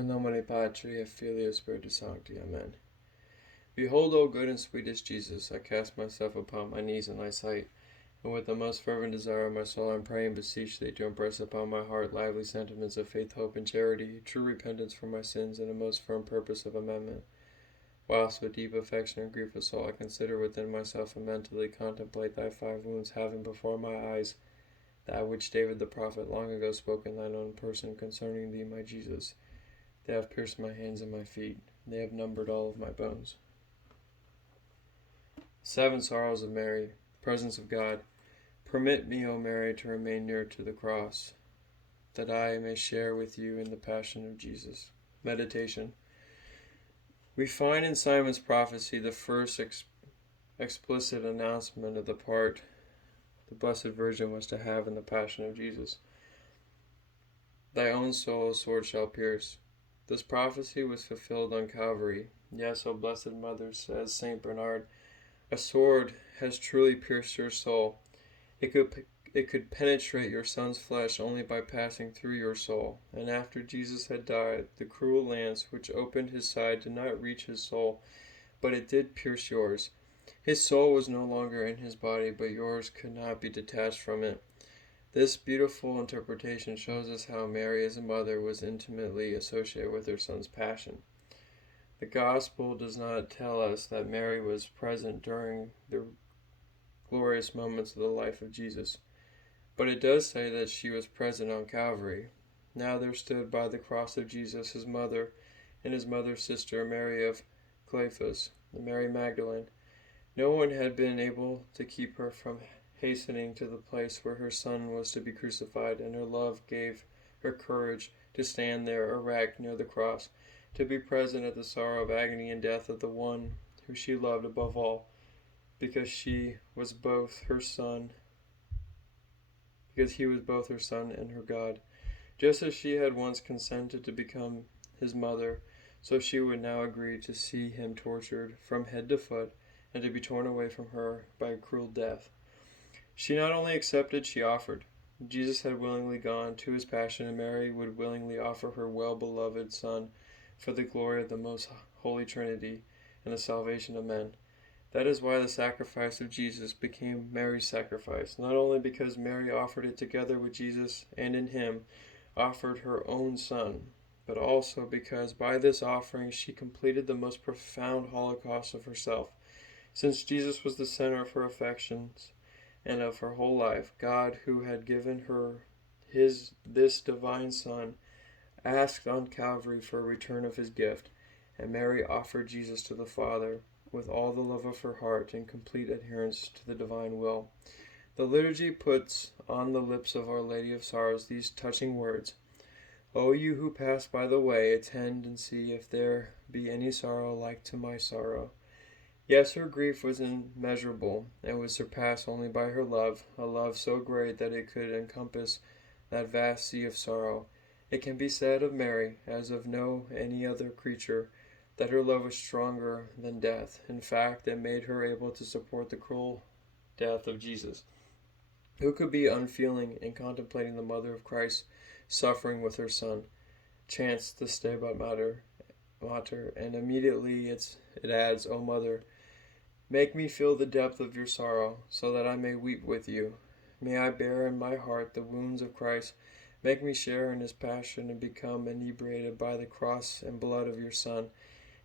In nomine Patri et Filii et Spiritus Sancti. Amen. Behold, O good and sweetest Jesus, I cast myself upon my knees in thy sight, and with the most fervent desire of my soul I pray and beseech thee to impress upon my heart lively sentiments of faith, hope, and charity, true repentance for my sins, and a most firm purpose of amendment. Whilst with deep affection and grief of soul I consider within myself and mentally contemplate thy 5 wounds, having before my eyes that which David the prophet long ago spoke in thine own person concerning thee, my Jesus. They have pierced my hands and my feet. They have numbered all of my bones. 7 Sorrows of Mary. Presence of God. Permit me, O Mary, to remain near to the cross, that I may share with you in the passion of Jesus. Meditation. We find in Simon's prophecy the first explicit announcement of the part the Blessed Virgin was to have in the passion of Jesus. Thy own soul a sword shall pierce. This prophecy was fulfilled on Calvary. Yes, O Blessed Mother, says St. Bernard, a sword has truly pierced your soul. It could penetrate your son's flesh only by passing through your soul. And after Jesus had died, the cruel lance which opened his side did not reach his soul, but it did pierce yours. His soul was no longer in his body, but yours could not be detached from it. This beautiful interpretation shows us how Mary as a mother was intimately associated with her son's passion. The Gospel does not tell us that Mary was present during the glorious moments of the life of Jesus, but it does say that she was present on Calvary. Now there stood by the cross of Jesus his mother and his mother's sister, Mary of Cleophas, and Mary Magdalen. No one had been able to keep her from hastening to the place where her son was to be crucified, and her love gave her courage to stand there erect near the cross, to be present at the sorrow of agony and death of the one who she loved above all, because he was both her son and her God. Just as she had once consented to become his mother, so she would now agree to see him tortured from head to foot, and to be torn away from her by a cruel death. She not only accepted, she offered. Jesus had willingly gone to his passion, and Mary would willingly offer her well-beloved Son for the glory of the most holy Trinity and the salvation of men. That is why the sacrifice of Jesus became Mary's sacrifice, not only because Mary offered it together with Jesus and in him offered her own Son, but also because by this offering she completed the most profound holocaust of herself. Since Jesus was the center of her affections and of her whole life, God, who had given her this divine Son, asked on Calvary for a return of his gift, and Mary offered Jesus to the Father with all the love of her heart and complete adherence to the divine will. The liturgy puts on the lips of Our Lady of Sorrows these touching words: O you who pass by the way, attend and see if there be any sorrow like to my sorrow. Yes, her grief was immeasurable, and was surpassed only by her love, a love so great that it could encompass that vast sea of sorrow. It can be said of Mary, as of no any other creature, that her love was stronger than death. In fact, it made her able to support the cruel death of Jesus. Who could be unfeeling in contemplating the mother of Christ suffering with her son? Chants the Stabat Mater, and immediately it adds, O Mother, make me feel the depth of your sorrow, so that I may weep with you. May I bear in my heart the wounds of Christ. Make me share in his passion and become inebriated by the cross and blood of your Son.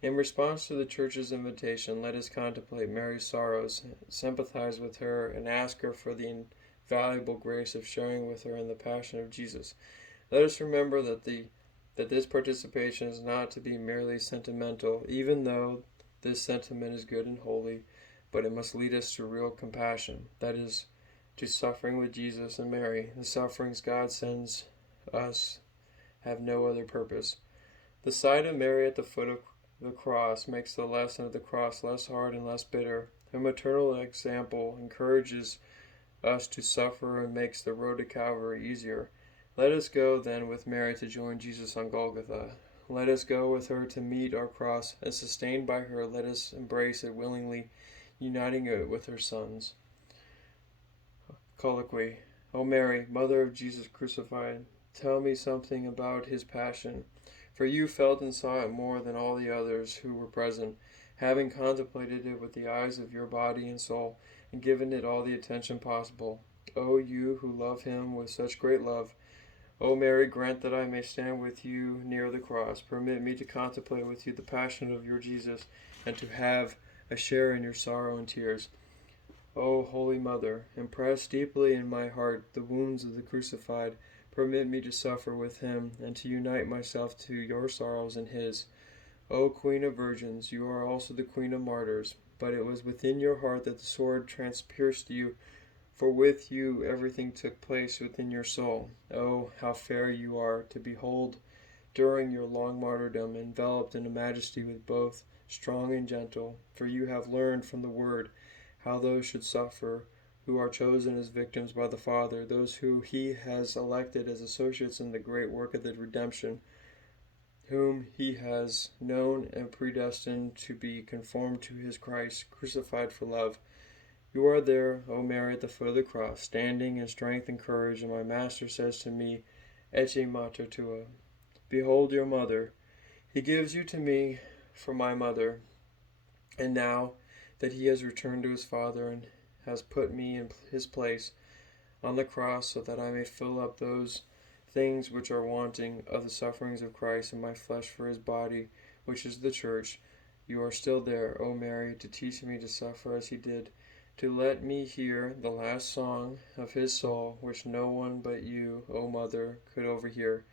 In response to the Church's invitation, let us contemplate Mary's sorrows, sympathize with her, and ask her for the invaluable grace of sharing with her in the passion of Jesus. Let us remember that this participation is not to be merely sentimental, even though this sentiment is good and holy, but it must lead us to real compassion, that is, to suffering with Jesus and Mary. The sufferings God sends us have no other purpose. The sight of Mary at the foot of the cross makes the lesson of the cross less hard and less bitter. Her maternal example encourages us to suffer and makes the road to Calvary easier. Let us go then with Mary to join Jesus on Golgotha. Let us go with her to meet our cross, and sustained by her, let us embrace it willingly, uniting it with her sons. Colloquy. O Mary, Mother of Jesus crucified, tell me something about his passion. For you felt and saw it more than all the others who were present, having contemplated it with the eyes of your body and soul, and given it all the attention possible. O you who love him with such great love, O Mary, grant that I may stand with you near the cross. Permit me to contemplate with you the passion of your Jesus, and to have a share in your sorrow and tears. O Holy Mother, impress deeply in my heart the wounds of the crucified. Permit me to suffer with him, and to unite myself to your sorrows and his. O Queen of Virgins, you are also the Queen of Martyrs, but it was within your heart that the sword transpierced you, for with you everything took place within your soul. Oh, how fair you are to behold during your long martyrdom, enveloped in a majesty with both strong and gentle, for you have learned from the Word how those should suffer who are chosen as victims by the Father, those who he has elected as associates in the great work of the redemption, whom he has known and predestined to be conformed to his Christ, crucified for love. You are there, O Mary, at the foot of the cross, standing in strength and courage, and my Master says to me, Ecce mater tua, behold your mother. He gives you to me for my mother. And now that he has returned to his Father and has put me in his place on the cross, so that I may fill up those things which are wanting of the sufferings of Christ in my flesh for his body, which is the church, you are still there, O Mary, to teach me to suffer as he did, to let me hear the last song of his soul, which no one but you, O Mother, could overhear,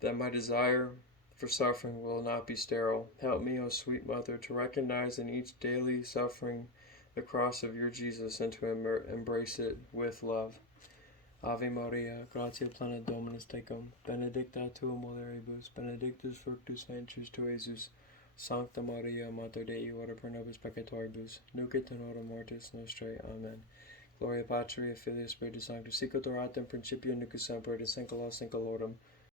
that my desire for suffering will not be sterile. Help me, O sweet Mother, to recognize in each daily suffering the cross of your Jesus, and to embrace it with love. Ave Maria, gratia plena Dominus tecum, benedicta tu mulieribus, benedictus fructus ventris tuae, Jesus. Sancta Maria, Mater Dei, ora pro nobis peccatoribus, nunc et in hora mortis nostrae. Amen. Gloria Patri et Filii et Spiritus Sancti, sic ut erat in principio nunc et semper et in saecula saeculorum.